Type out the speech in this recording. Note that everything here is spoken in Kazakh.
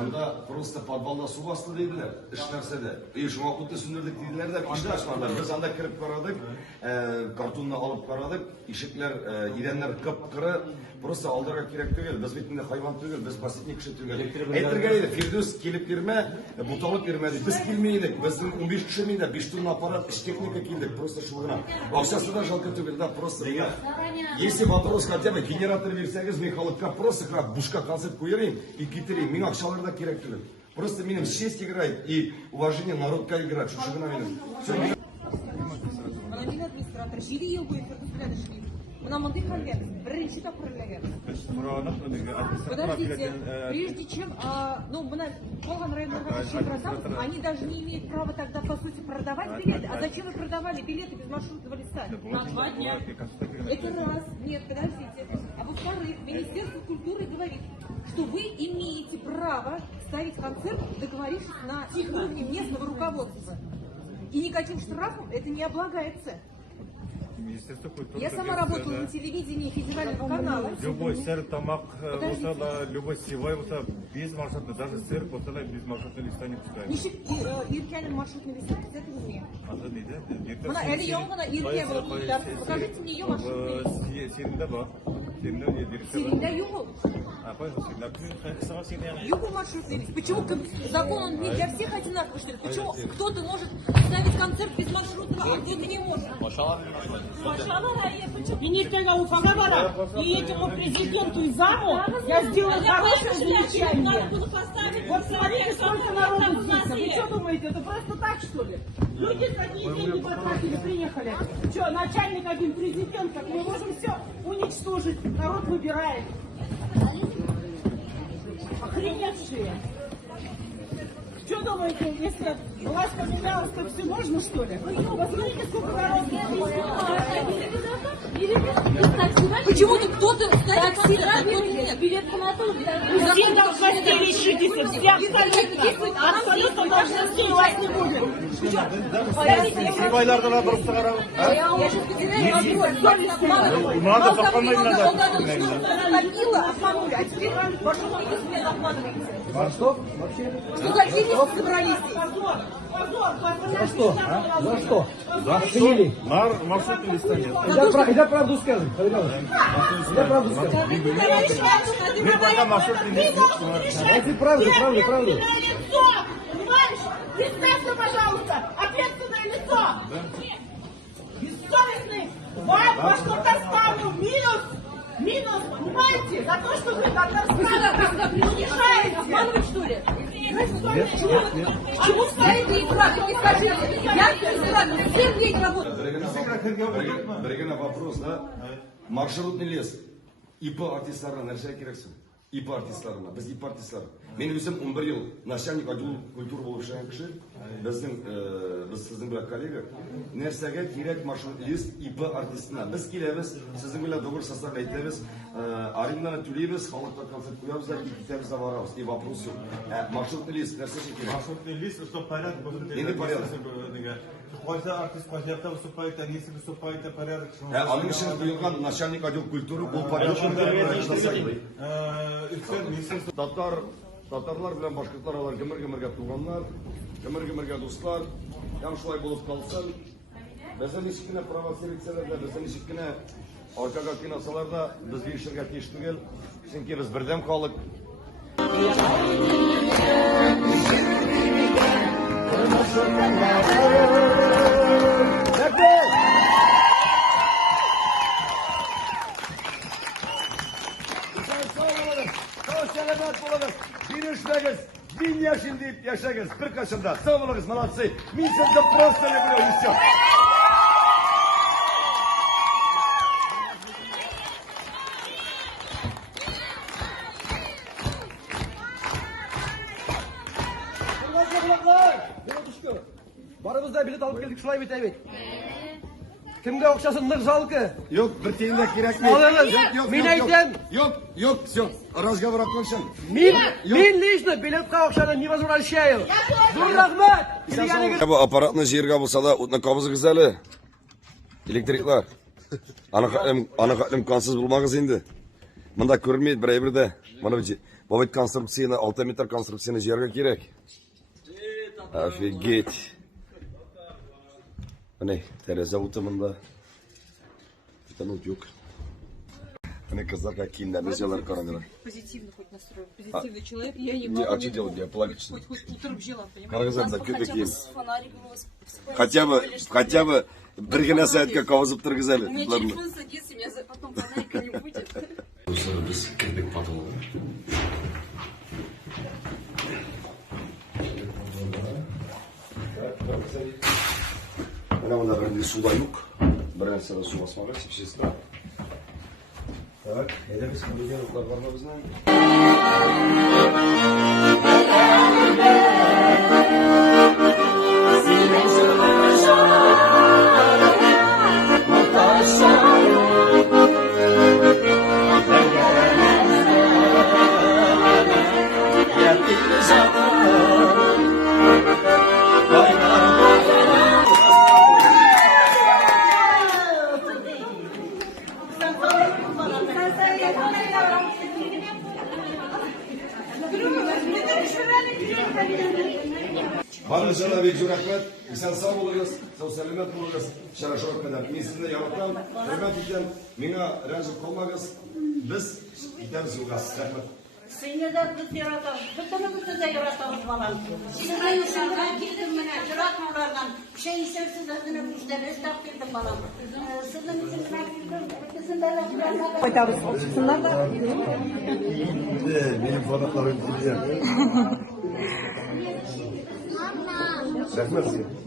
Bunda просто подвалда su bastı dediler. Iş narsede. Şuna kutlu sündürdük dediler de iş açmadılar. Biz anda kirip karadık. Kartonunu alıp karadık. İşikler, idenler kıpkırı. Просто aldıra gerek değil. Biz bitinde hayvan değil. Biz basitlik kişi değil. Ettirgeydi. Firdevs gelip girme, butalık girmedi. Biz girmeydik. Bizim 15 kişi miydi? 5 ton aparat, iş teknika geldik. Просто şuna. Akşası da жалко değil. Да, просто. Если вопрос хотя бы генератор verseniz, мен халыққа просто бушка концерт қойырайын и кетірейін. Мен ақшалар да керек түгіл. Просто менің честь играет и уважение народқа играть. Шушығына менің. Мына администратор жиі ел бойы көргізіледі жиі. Мына мындай халдер бірінші тапқырлеген. Подождите, прежде чем, ну, мына болған райондарға шекарасам, они даже не имеют права тогда, по сути, продавать билеты. А зачем вы продавали билеты без маршрутного листа? На 2 дня. Это раз. Нет, подождите. А во-вторых, Министерство культуры говорит, что вы имеете право ставить концерт, договорившись на уровне местного руководства. И никаким штрафом это не облагается. Я сама работала на телевидении федерального канала. Любой сыр, тамак, любой севой, без маршрута, даже сыр, без маршрутного листа не пускают. Ничек Иркянин маршрутный лист это не. Она Эли Йонгана Иркя была. Покажите мне ее маршрутный лист. Серинда бар. Серинда Югу. Югу маршрутный лист. Почему закон он не для всех одинаковый, что ли? Почему кто-то может ставить концерт без маршрутного, а кто-то не может? Министра Уфага была, и этому президенту и заму я сделала хорошее замечание. Вот смотрите, сколько народу здесь. Вы что думаете, это просто так, что ли? Люди такие деньги потратили, приехали. Что, начальник один, президент, как мы можем все уничтожить? Народ выбирает. Охреневшие. Что думаете, если власть поменялась, то все можно, что ли? Посмотрите, сколько народу здесь. Почему-то кто-то ставит концерт, а кто-то нет. Билет комнату. Все должности лишитесь, все абсолютно должности у вас не будет. Сибайларда да дұрыс қарау. Я сейчас потеряю возможность. Надо запомнить Обманули, а теперь пошел вы обманываете. А что? Вообще? Что за деньги собрались? За что? А? За что? За Оценили? маршрутного листа нет. Я правду скажу, я правду скажу. Мы пока маршрутный лист нет. Давайте правду. Лицо! Понимаешь? Представьте, пожалуйста, ответственное лицо! Бессовестный! Вам во что-то ставлю минус, понимаете? За то, что вы Татарстан унижаете! Обманывать, что ли? Чему стоит регистратор? Не скажите. Я регистратор 7 дней не работаю. Біргена вопрос, да? Маршрутный лес. ИП артистларына нәрсе керексің? ИП артистларына, біз ИП артистлар. Мен өзім 11 ел начальник отдел культуры болып шайын кіші. Біз сіздің бір коллега. Нәрсеге керек маршрут лист ИП артистына. Біз келеміз, сіздің бір договор составлять етеміз, аренданы төлейміз, халыққа концерт қоямыз да, кетеміз да барамыз. И вопрос жоқ. Маршрутный лист нәрсеге керек? Маршрутный лист, что порядок. Енді порядок. Қойса артист қой жақта выступает, а если выступает, то порядок. Аның үшін құйылған начальник отдел культуры бұл порядок. Татарлар белән башкортлар алар гомер-гомергә туганнар, гомер-гомергә дуслар. Ям шулай булып калсын. Безне ничек кенә провоцировать итсәләр дә, безне ничек кенә аркага кинасалар да, без бирешергә тиеш түгел. Чөнки без бердәм халык. Birleşmeniz, 1000 yaşın deyip yaşayınız, 40 yaşında, sağ olunuz, молодцы. Min sizde просто люблю, и все. Barımızda bilet alıp geldik, şuraya bit evet. Kimge okşasın nır жалко? Yok, bir tane de gerek Alınız, min aytем. Yok, все, разговор окончен. Min лично билетка окшаны не возвращаю. Зур рахмат. Bu aparatını жерге bulsa da otuna kabızı әлі. Elektrikler. Ana katlım kansız bulmağız indi. Mında көрмейді бір әйбірді. Bu konstruksiyani 6 metr konstruksiyani yerga kerak. Офигеть. Mana deraza o'timida tanut yo'q. Mana qizlarga kiyimlarni jalar qaranglar. Позитивно хоть настроен. Позитивный человек. Я не Не, могу. а что делать? Я плачу. Хоть утром взяла, понимаешь? Qaranglar, ko'p kiyim. Хотя бы birgina saytga qovuzib turgizali. У меня телефон садится, у меня потом фонарика не будет. Biz kirdik patolga. Mana bunda birinchi suda yo'q. Birinchi sira suv osmoqchi, chishista. Tak, endi biz qilgan yo'qlar bormi bizni? Barışana bir rahmet, sen sağ olunuz, sağ selamet olunuz, şaraşor kadar. Ben sizinle yaratam, hürmet eden, bana racip olmağız, biz gideriz yolgaz, rahmet. Seni de biz yaratırız. Bütünümüzü de yaratırız falan. Sizden insanlar girdim bana, yaratmalardan. Bir şey istersiz adına müşteri, esnaf girdim falan. Sizin için ben girdim. İkisinde de yaratırız. Koytarız. Çıksınlar da. Benim fotoğraflarım güzel. Rahmet.